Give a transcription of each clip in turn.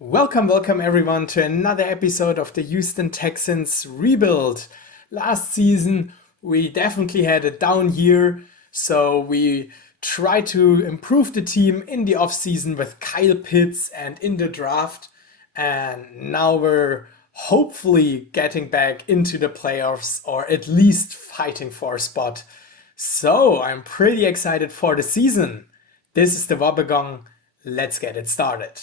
Welcome everyone to another episode of the Houston Texans rebuild. Last season we definitely had a down year, so we tried to improve the team in the offseason with Kyle Pitts and in the draft, and now we're hopefully getting back into the playoffs or at least fighting for a spot. So I'm pretty excited for the season. This is the Wobbegong. Let's get it started.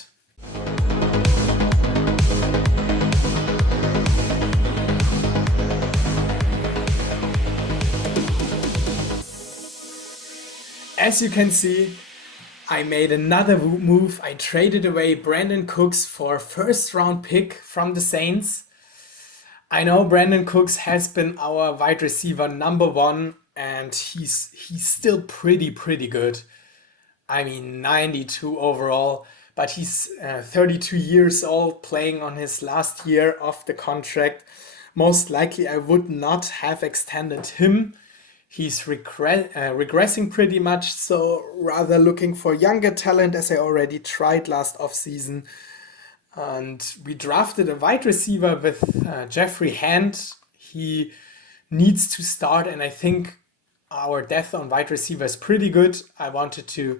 As you can see, I made another move. I traded away Brandon Cooks for a first round pick from the Saints. I know Brandon Cooks has been our wide receiver number one, and he's still pretty good. I mean, 92 overall, but he's 32 years old, playing on his last year of the contract. Most likely I would not have extended him. He's regressing pretty much, so rather looking for younger talent, as I already tried last offseason. And we drafted a wide receiver with Jeffrey Hand. He needs to start, and I think our depth on wide receiver is pretty good. I wanted to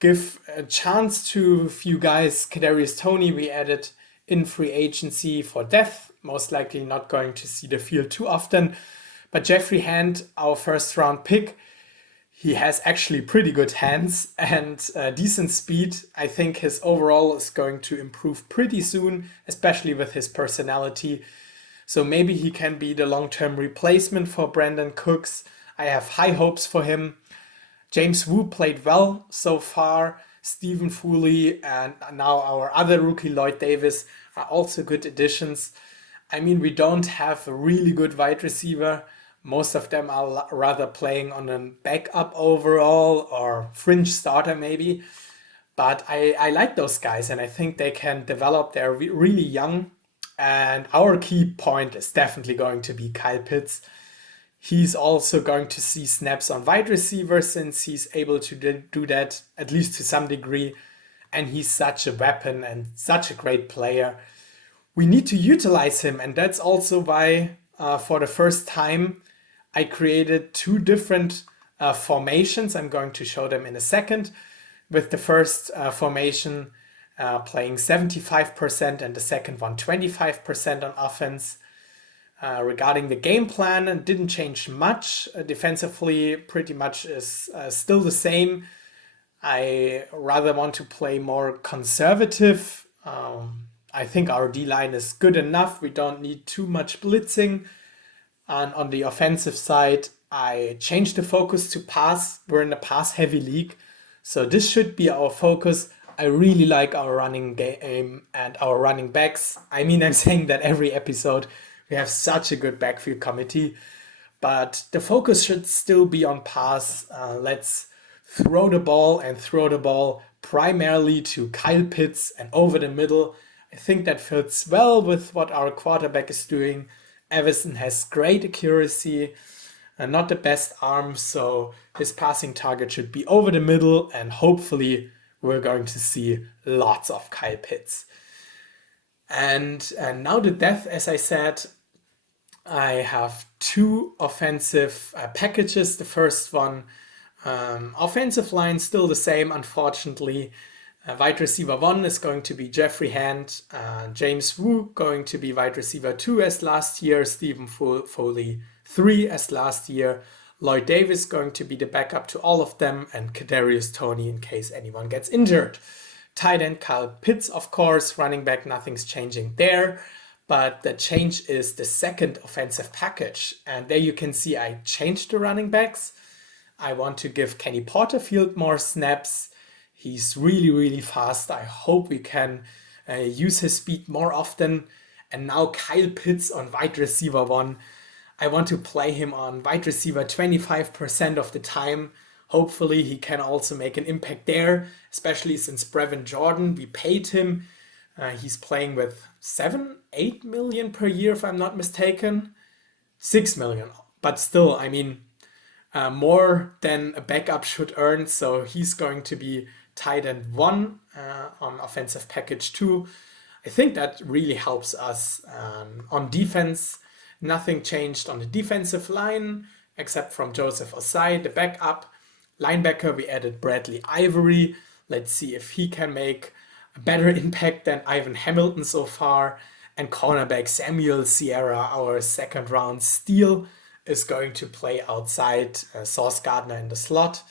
give a chance to a few guys. Kadarius Toney we added in free agency for depth, most likely not going to see the field too often. But Jeffrey Hand, our first round pick, he has actually pretty good hands and decent speed. I think his overall is going to improve pretty soon, especially with his personality. So maybe he can be the long-term replacement for Brandon Cooks. I have high hopes for him. James Wu played well so far. Stephen Foley and now our other rookie Lloyd Davis are also good additions. I mean, we don't have a really good wide receiver. Most of them are rather playing on a backup overall or fringe starter maybe. But I like those guys and I think they can develop. They're really young. And our key point is definitely going to be Kyle Pitts. He's also going to see snaps on wide receiver since he's able to do that at least to some degree. And he's such a weapon and such a great player. We need to utilize him, and that's also why for the first time I created two different formations. I'm going to show them in a second. With the first formation playing 75% and the second one 25% on offense. Regarding the game plan, it didn't change much. Defensively, pretty much is still the same. I rather want to play more conservative. I think our D-line is good enough. We don't need too much blitzing. And on the offensive side, I changed the focus to pass. We're in a pass-heavy league, so this should be our focus. I really like our running game and our running backs. I mean, I'm saying that every episode. We have such a good backfield committee, but the focus should still be on pass. Let's throw the ball primarily to Kyle Pitts and over the middle. I think that fits well with what our quarterback is doing. Everson has great accuracy and not the best arm, so his passing target should be over the middle, and hopefully we're going to see lots of Kyle Pitts. And now the depth, as I said, I have two offensive packages. The first one, offensive line, still the same, unfortunately. Wide receiver 1 is going to be Jeffrey Hand, James Wu going to be wide receiver 2 as last year, Stephen Foley 3 as last year, Lloyd Davis going to be the backup to all of them, and Kadarius Toney in case anyone gets injured. Tight end Kyle Pitts, of course. Running back, nothing's changing there. But the change is the second offensive package. And there you can see I changed the running backs. I want to give Kenny Porterfield more snaps. He's really fast. I hope we can use his speed more often. And now Kyle Pitts on wide receiver 1. I want to play him on wide receiver 25% of the time. Hopefully he can also make an impact there, especially since Brevin Jordan, we paid him. He's playing with 7-8 million per year, if I'm not mistaken. 6 million, but still, I mean, more than a backup should earn. So he's going to be tight end 1 on offensive package 2. I think that really helps us on defense. Nothing changed on the defensive line except from Joseph Osai, the backup. Linebacker, we added Bradley Ivory. Let's see if he can make a better impact than Ivan Hamilton so far. And cornerback Samuel Sierra, our second round steal, is going to play outside Sauce Gardner in the slot.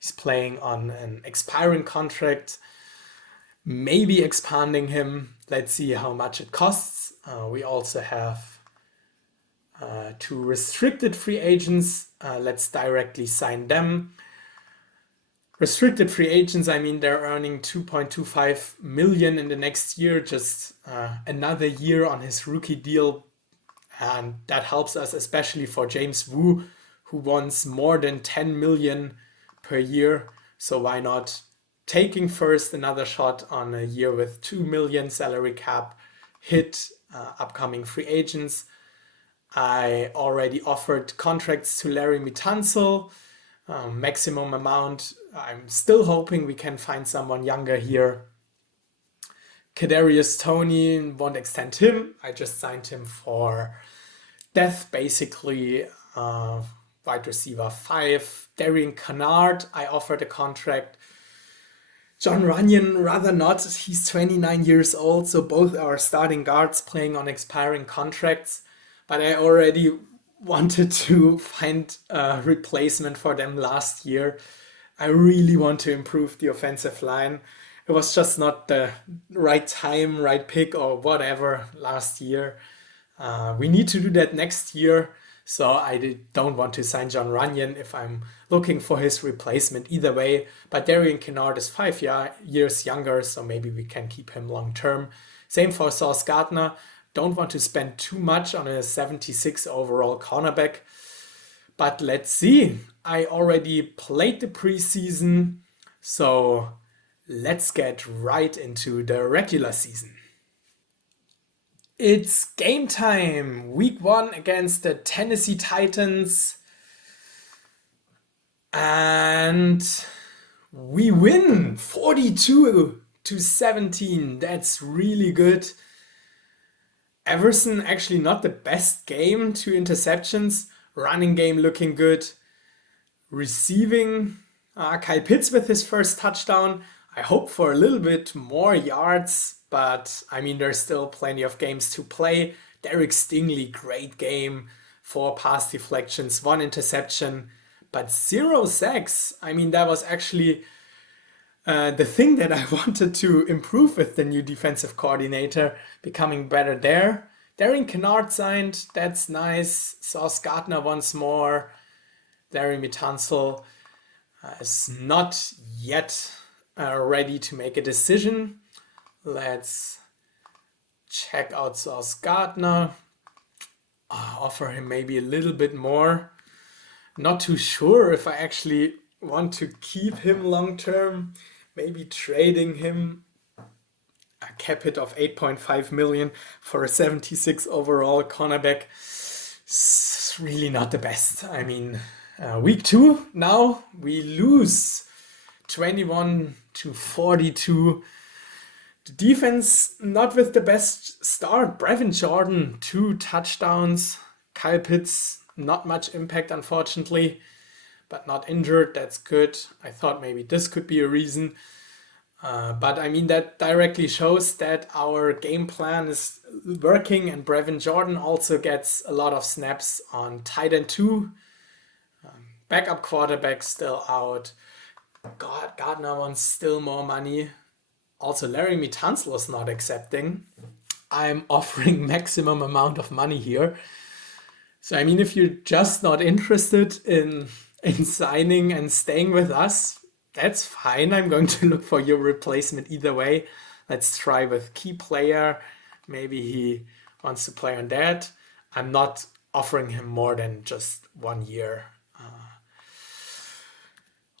He's playing on an expiring contract, maybe expanding him. Let's see how much it costs. We also have 2 restricted free agents. Let's directly sign them. Restricted free agents, I mean, they're earning 2.25 million in the next year, just another year on his rookie deal. And that helps us, especially for James Wu, who wants more than 10 million per year. So why not taking first another shot on a year with 2 million salary cap, hit upcoming free agents. I already offered contracts to Larry Mitanzel, maximum amount. I'm still hoping we can find someone younger here. Kadarius Toney, won't extend him. I just signed him for death, basically. Wide receiver 5. Darian Kennard, I offered a contract. John Runyon, rather not. He's 29 years old, so both are starting guards playing on expiring contracts. But I already wanted to find a replacement for them last year. I really want to improve the offensive line. It was just not the right time, right pick, or whatever last year. We need to do that next year. So I don't want to sign John Runyon if I'm looking for his replacement either way. But Darian Kennard is 5 years younger, so maybe we can keep him long term. Same for Sauce Gardner. Don't want to spend too much on a 76 overall cornerback. But let's see. I already played the preseason, so let's get right into the regular season. It's game time. Week 1 against the Tennessee Titans. And we win 42-17. That's really good. Everson actually not the best game, 2 interceptions. Running game looking good. Receiving, Kyle Pitts with his first touchdown. I hope for a little bit more yards, but I mean, there's still plenty of games to play. Derek Stingley, great game. 4 pass deflections, 1 interception, but 0 sacks. I mean, that was actually the thing that I wanted to improve with the new defensive coordinator, becoming better there. Darian Kennard signed, that's nice. Sauce Gardner once more. Larry Mitanzel is not yet ready to make a decision. Let's check out Sauce Gardner. Offer him maybe a little bit more. Not too sure if I actually want to keep him long term. Maybe trading him. A cap hit of 8.5 million for a 76 overall cornerback. It's really not the best. I mean, week 2 now we lose 21-42. The defense not with the best start. Brevin Jordan, 2 touchdowns. Kyle Pitts, not much impact unfortunately, but not injured. That's good. I thought maybe this could be a reason. But I mean, that directly shows that our game plan is working, and Brevin Jordan also gets a lot of snaps on tight end 2. Backup quarterback still out. Gardner wants still more money. Also, Larry Mitanzel is not accepting. I'm offering maximum amount of money here. So, I mean, if you're just not interested in signing and staying with us, that's fine. I'm going to look for your replacement either way. Let's try with key player. Maybe he wants to play on that. I'm not offering him more than just 1 year.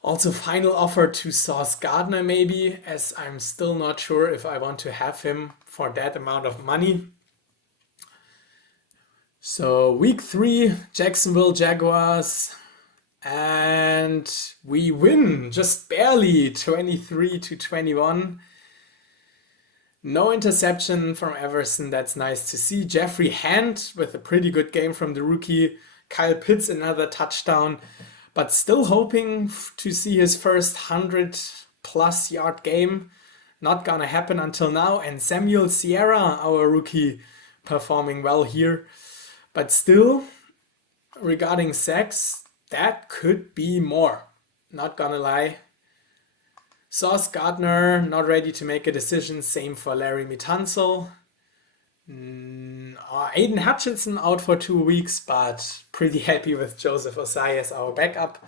Also, final offer to Sauce Gardner maybe, as I'm still not sure if I want to have him for that amount of money. So week 3, Jacksonville Jaguars, and we win just barely 23-21. No interception from Everson, that's nice to see. Jeffrey Hand with a pretty good game from the rookie. Kyle Pitts, another touchdown, but still hoping to see his first 100+ yard game. Not gonna happen until now. And Samuel Sierra, our rookie, performing well here. But still, regarding sacks, that could be more. Not gonna lie. Sauce Gardner, not ready to make a decision. Same for Larry Tunsil. Aidan Hutchinson out for 2 weeks, but pretty happy with Joseph Osai as our backup.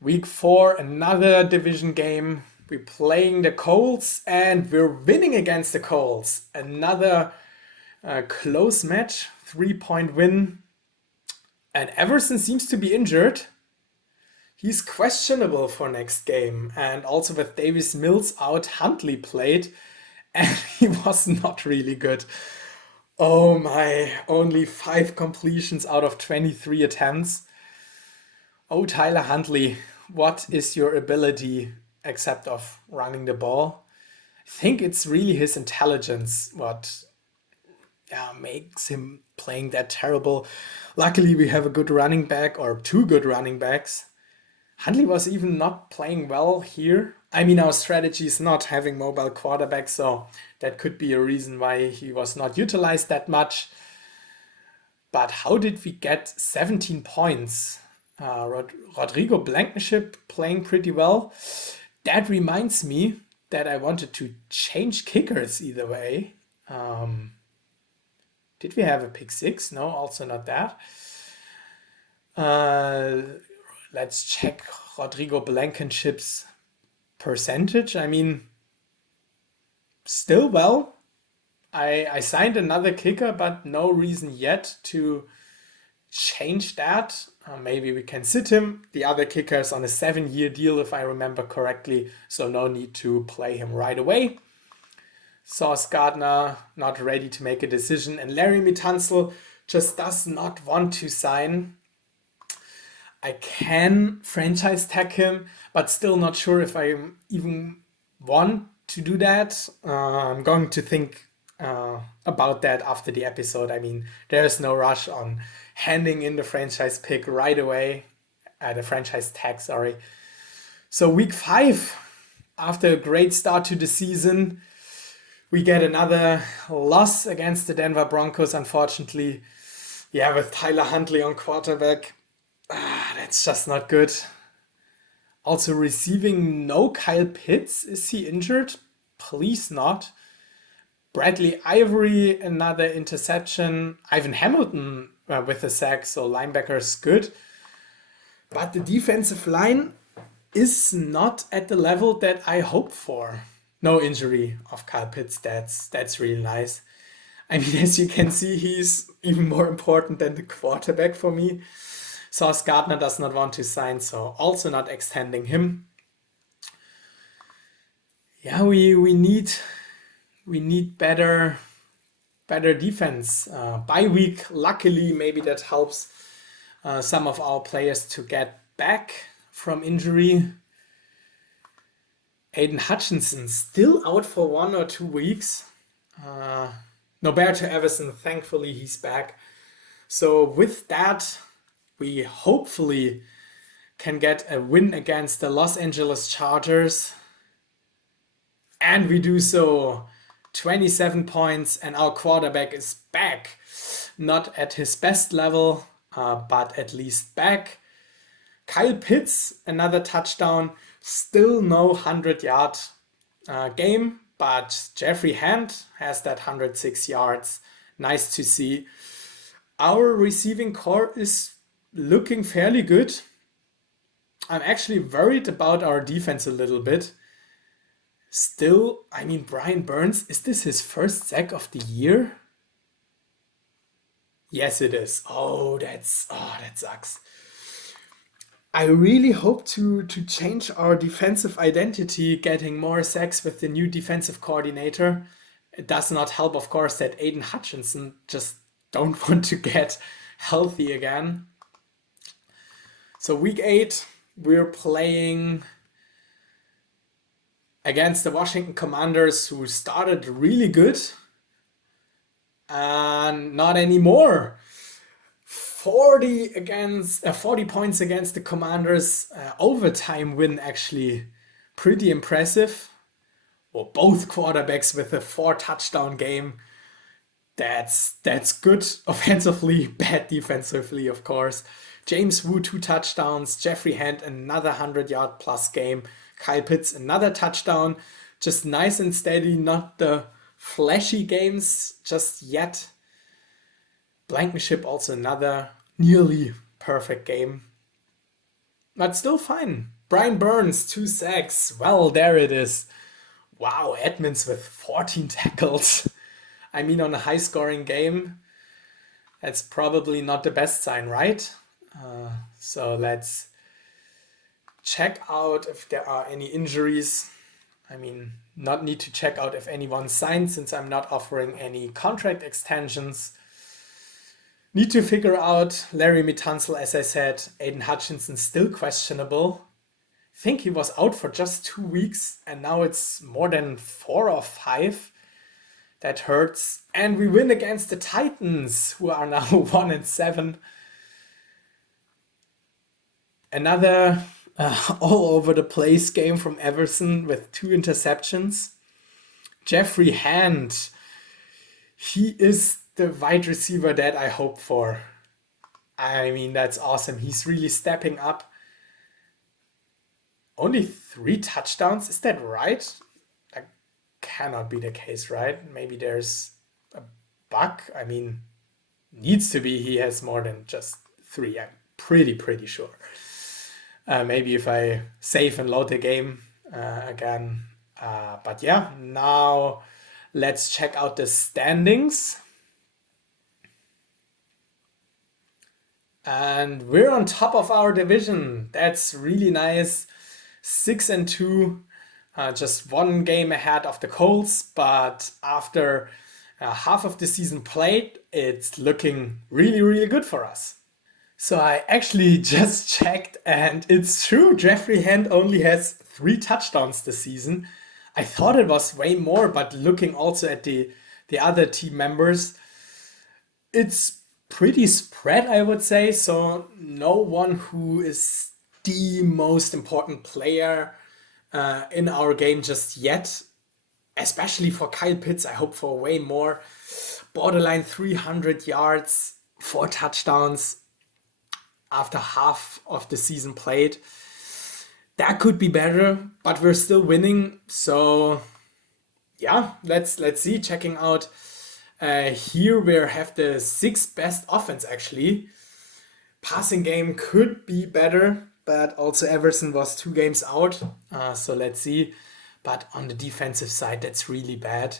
Week 4, another division game. We're playing the Colts and we're winning against the Colts. Another close match, 3-point win. And Everson seems to be injured. He's questionable for next game. And also with Davis Mills out, Huntley played. And he was not really good. Oh my, only 5 completions out of 23 attempts. Oh, Tyler Huntley, what is your ability except of running the ball? I think it's really his intelligence what makes him playing that terrible. Luckily, we have a good running back or 2 good running backs. Huntley was even not playing well here. I mean, our strategy is not having mobile quarterbacks, so that could be a reason why he was not utilized that much. But how did we get 17 points? Rodrigo Blankenship playing pretty well. That reminds me that I wanted to change kickers either way. Did we have a pick 6? No, also not that. Let's check Rodrigo Blankenship's percentage. I mean, still well. I signed another kicker, but no reason yet to change that. Maybe we can sit him. The other kicker is on a 7-year deal, if I remember correctly, so no need to play him right away. Sauce Gardner not ready to make a decision, and Larry Tunsil just does not want to sign. I can franchise tag him, but still not sure if I even want to do that. I'm going to think about that after the episode. I mean, there's no rush on handing in the franchise pick right away. The franchise tag, sorry. So week 5, after a great start to the season, we get another loss against the Denver Broncos, unfortunately. Yeah, with Tyler Huntley on quarterback. That's just not good. Also receiving no Kyle Pitts. Is he injured? Please not. Bradley Ivory, another interception. Ivan Hamilton with a sack, so linebacker is good. But the defensive line is not at the level that I hoped for. No injury of Kyle Pitts. That's really nice. I mean, as you can see, he's even more important than the quarterback for me. Sauce Gardner does not want to sign, so also not extending him. Yeah, we need better defense. Bye week, luckily, maybe that helps some of our players to get back from injury. Aidan Hutchinson still out for 1 or 2 weeks. Noberto Everson, thankfully he's back. So with that, we hopefully can get a win against the Los Angeles Chargers. And we do so. 27 points, and our quarterback is back. Not at his best level, but at least back. Kyle Pitts, another touchdown. Still no 100-yard game, but Jeffrey Hand has that 106 yards. Nice to see. Our receiving core is looking fairly good. I'm actually worried about our defense a little bit. Still, I mean, Brian Burns, is this his first sack of the year? Yes, it is. That sucks. I really hope to change our defensive identity, getting more sacks with the new defensive coordinator. It does not help, of course, that Aidan Hutchinson just don't want to get healthy again. So week 8, we're playing against the Washington Commanders, who started really good and not anymore. 40 points against the Commanders, overtime win actually, pretty impressive. Well, both quarterbacks with a 4 touchdown game. That's good offensively, bad defensively, of course. James Wu 2 touchdowns, Jeffrey Hand another 100-yard plus game, Kyle Pitts another touchdown. Just nice and steady, not the flashy games just yet. Blankenship also another nearly perfect game, but still fine. Brian Burns 2 sacks. Well, there it is. Wow, Edmonds with 14 tackles. I mean, on a high-scoring game, that's probably not the best sign, right? So let's check out if there are any injuries. I mean, not need to check out if anyone signed since I'm not offering any contract extensions. Need to figure out Larry Tunsil, as I said. AIDAN HUTCHINSON still questionable. I think he was out for just 2 weeks and now it's more than 4 or 5. That hurts. And we win against the Titans, who are now 1-7. Another all over the place game from Everson with 2 interceptions. Jeffrey Hand, he is the wide receiver that I hope for. I mean, that's awesome. He's really stepping up. Only 3 touchdowns, is that right? That cannot be the case, right? Maybe there's a bug. I mean, needs to be he has more than just 3. I'm pretty sure. Maybe if I save and load the game again. But yeah, now let's check out the standings. And we're on top of our division. That's really nice. 6-2, just 1 game ahead of the Colts. But after half of the season played, it's looking really good for us. So I actually just checked and it's true. Jeffrey Hand only has 3 touchdowns this season. I thought it was way more, but looking also at the other team members, it's pretty spread, I would say. So no one who is the most important player in our game just yet. Especially for Kyle Pitts, I hope for way more. Borderline 300 yards, 4 touchdowns after half of the season played. That could be better, but we're still winning. So yeah, let's see. Checking out here we have the 6th best offense actually. Passing game could be better, but also Everson was 2 games out. So let's see. But on the defensive side, that's really bad.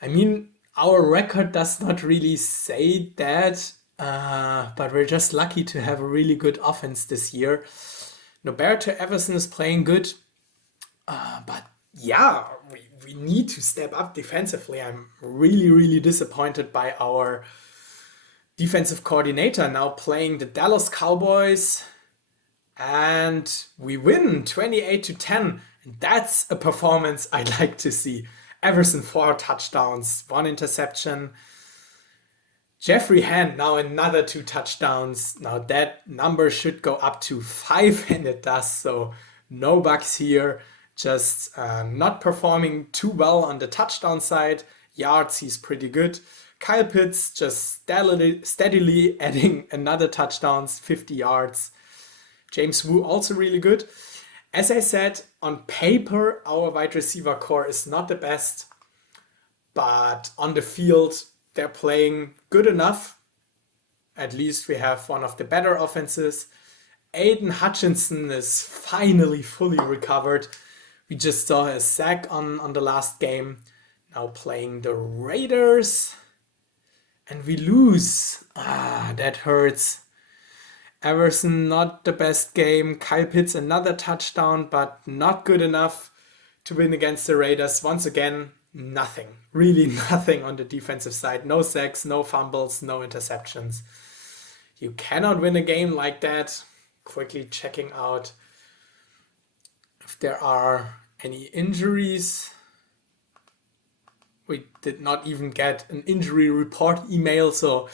I mean, our record does not really say that, but we're just lucky to have a really good offense this year. Noberto Everson is playing good, but yeah, we need to step up defensively. I'm really disappointed by our defensive coordinator now playing the Dallas Cowboys, and we win 28-10. And that's a performance I'd like to see. Everson 4 touchdowns, 1 interception. Jeffrey Hand now another 2 touchdowns. Now that number should go up to 5 and it does, so no bugs here. Just not performing too well on the touchdown side. Yards, he's pretty good. Kyle Pitts just steadily adding another touchdowns, 50 yards. James Wu also really good. As I said, on paper, our wide receiver core is not the best, but on the field, they're playing good enough. At least we have one of the better offenses. AIDAN HUTCHINSON is finally fully recovered. We just saw a sack on the last game. Now playing the Raiders. And we lose. That hurts. Everson, not the best game. Kyle Pitts, another touchdown, but not good enough to win against the Raiders. Once again, nothing. Really nothing on the defensive side. No sacks, no fumbles, no interceptions. You cannot win a game like that. Quickly checking out if there are Any injuries? We did not even get an injury report email, so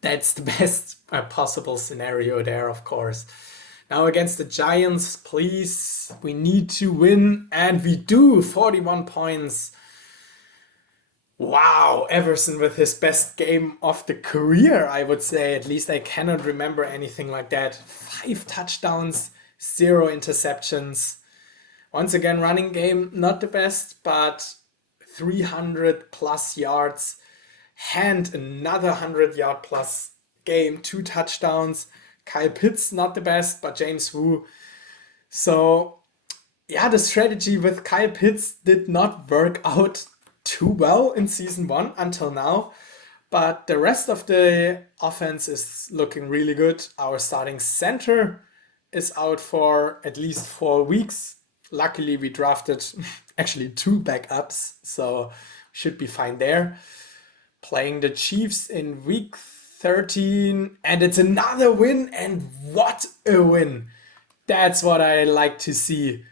that's the best possible scenario there, of course. Now against the Giants, please, we need to win, and we do. 41 points. Wow, Everson with his best game of the career, I would say. At least I cannot remember anything like that. 5 touchdowns, 0 interceptions. Once again, running game, not the best, but 300 plus yards. Hand, another 100-yard plus game, 2 touchdowns. Kyle Pitts, not the best, but James Wu. So, yeah, the strategy with Kyle Pitts did not work out too well in season 1 until now. But the rest of the offense is looking really good. Our starting center is out for at least 4 weeks. Luckily, we drafted actually 2 backups, so should be fine there. Playing the Chiefs in week 13, and it's another win, and what a win! That's what I like to see.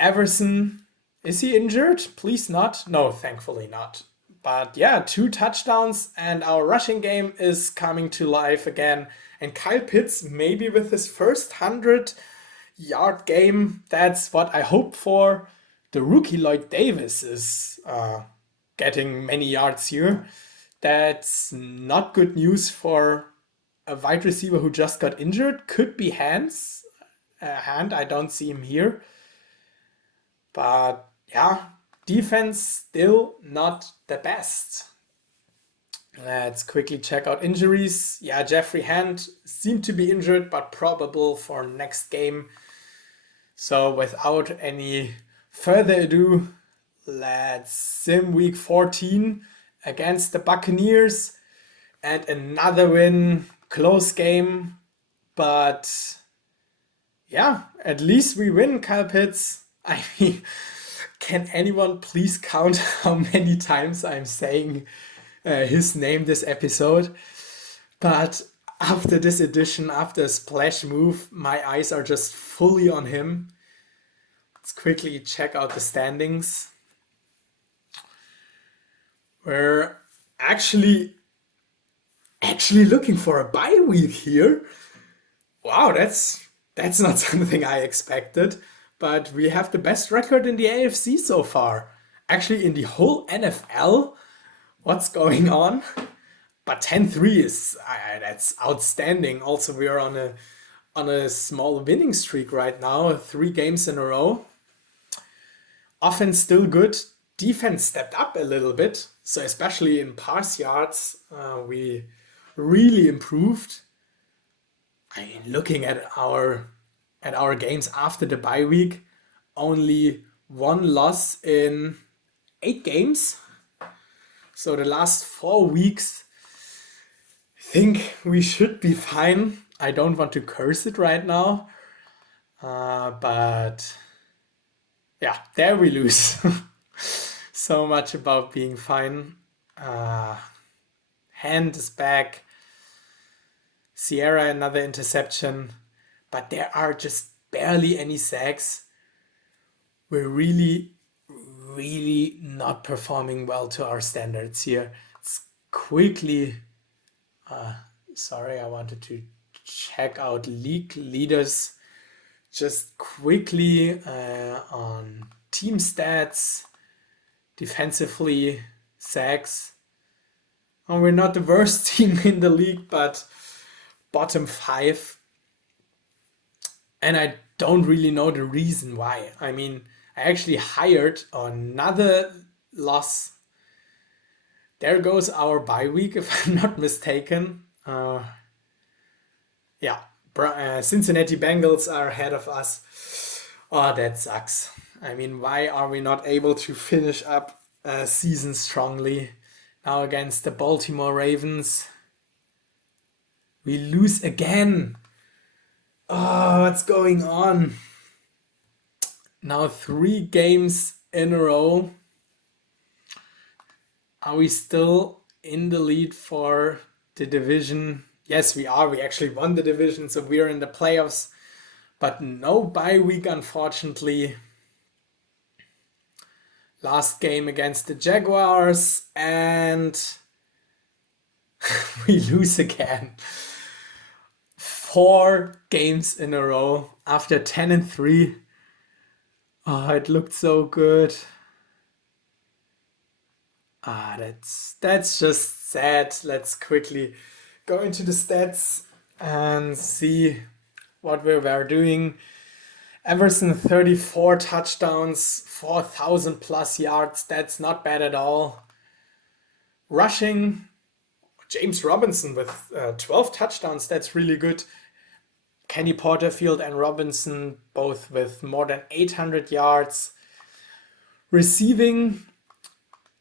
Everson, is he injured? Please not. No, thankfully not. But yeah, 2 touchdowns, and our rushing game is coming to life again. And Kyle Pitts, maybe with his first 100-yard game, that's what I hope for. The rookie Lloyd Davis is getting many yards here. That's not good news for a wide receiver who just got injured. Could be Hand, I don't see him here. But yeah, defense still not the best. Let's quickly check out injuries. Yeah, Jeffrey Hand seemed to be injured, but probable for next game. So without any further ado, let's sim week 14 against the Buccaneers. And another win, close game. But yeah, at least we win, Kyle Pitts. I mean, can anyone please count how many times I'm saying his name this episode? But after this edition, after a splash move, my eyes are just fully on him. Let's quickly check out the standings. We're actually looking for a bye week here. Wow, that's not something I expected. But we have the best record in the AFC so far. Actually, in the whole NFL. What's going on? But 10-3 is that's outstanding. Also, we are on a small winning streak right now, 3 games in a row. Offense still good. Defense stepped up a little bit. So especially in pass yards, we really improved. I mean, looking at our games after the bye week, only 1 loss in 8 games. So the last 4 weeks, I think we should be fine. I don't want to curse it right now. But yeah, there we lose. So much about being fine. Hand is back. Sierra, another interception. But there are just barely any sacks. We're really not performing well to our standards here. Let's quickly, sorry, I wanted to check out league leaders just quickly on team stats, defensively, sacks. Oh, we're not the worst team in the league, but bottom 5. And I don't really know the reason why. I mean, I actually hired another loss. There goes our bye week, if I'm not mistaken. Yeah, Cincinnati Bengals are ahead of us. Oh, that sucks. I mean, why are we not able to finish up a season strongly? Now against the Baltimore Ravens, we lose again. Oh, what's going on? Now 3 games in a row. Are we still in the lead for the division? Yes, we are. We actually won the division, so we're in the playoffs. But no bye week, unfortunately. last game against the Jaguars, and we lose again. 4 games in a row after 10-3. Oh, it looked so good. That's just sad. Let's quickly go into the stats and see what we were doing. Everson 34 touchdowns, 4,000 plus yards. That's not bad at all. Rushing, James Robinson with 12 touchdowns. That's really good. Kenny Porterfield and Robinson both with more than 800 yards. Receiving,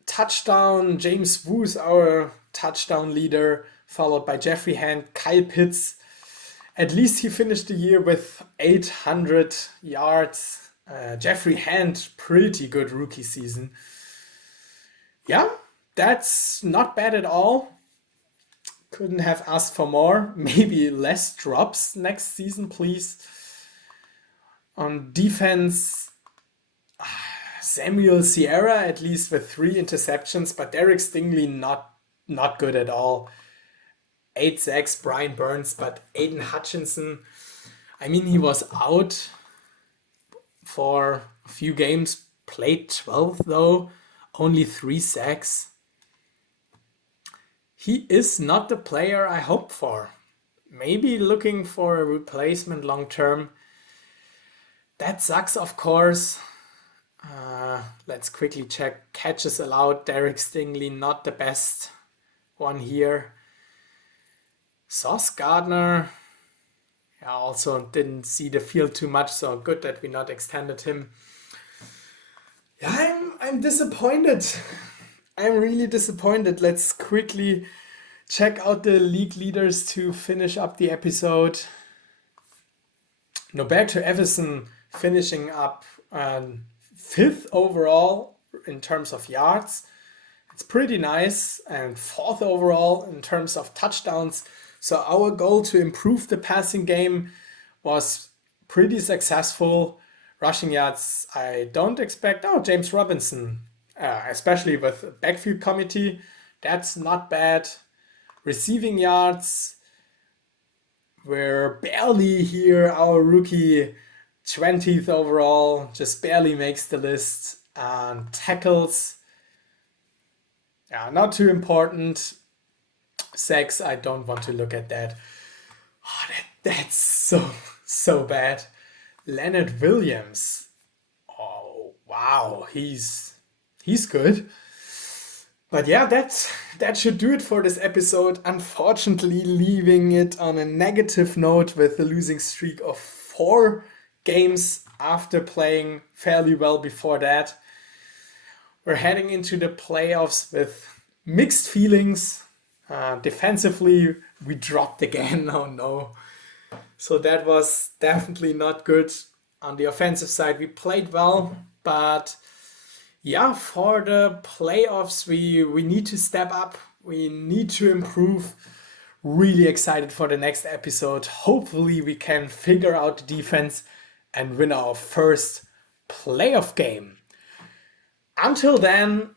touchdown, James Wu's our touchdown leader, followed by Jeffrey Hand, Kyle Pitts. At least he finished the year with 800 yards. Jeffrey Hand, pretty good rookie season. Yeah, that's not bad at all. Couldn't have asked for more. Maybe less drops next season, please. On defense, Samuel Sierra, at least with 3 interceptions, but Derek Stingley not good at all. 8 sacks, Brian Burns, but Aiden Hutchinson, I mean, he was out for a few games, played 12 though, only 3 sacks. He is not the player I hoped for. Maybe looking for a replacement long term. That sucks, of course. Let's quickly check catches allowed. Derek Stingley, not the best one here. Sauce Gardner, yeah, also didn't see the field too much, so good that we not extended him. Yeah, I'm disappointed. I'm really disappointed. Let's quickly check out the league leaders to finish up the episode. Norberto Everson finishing up 5th overall in terms of yards. It's pretty nice. And 4th overall in terms of touchdowns. So our goal to improve the passing game was pretty successful. Rushing yards, I don't expect. Oh, James Robinson, especially with backfield committee, that's not bad. Receiving yards, we're barely here. Our rookie 20th overall, just barely makes the list. And tackles, yeah, not too important. Sacks, I don't want to look at that. Oh, that's so bad. Leonard Williams. Oh, wow, he's good. But yeah, that should do it for this episode. Unfortunately, leaving it on a negative note with a losing streak of 4 games after playing fairly well before that. We're heading into the playoffs with mixed feelings. Defensively, we dropped again. Oh no. So that was definitely not good. On the offensive side, we played well, but yeah, for the playoffs, we need to step up. We need to improve. Really excited for the next episode. Hopefully we can figure out the defense and win our first playoff game. Until then,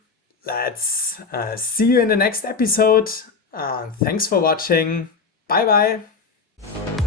let's see you in the next episode. Thanks for watching. Bye bye.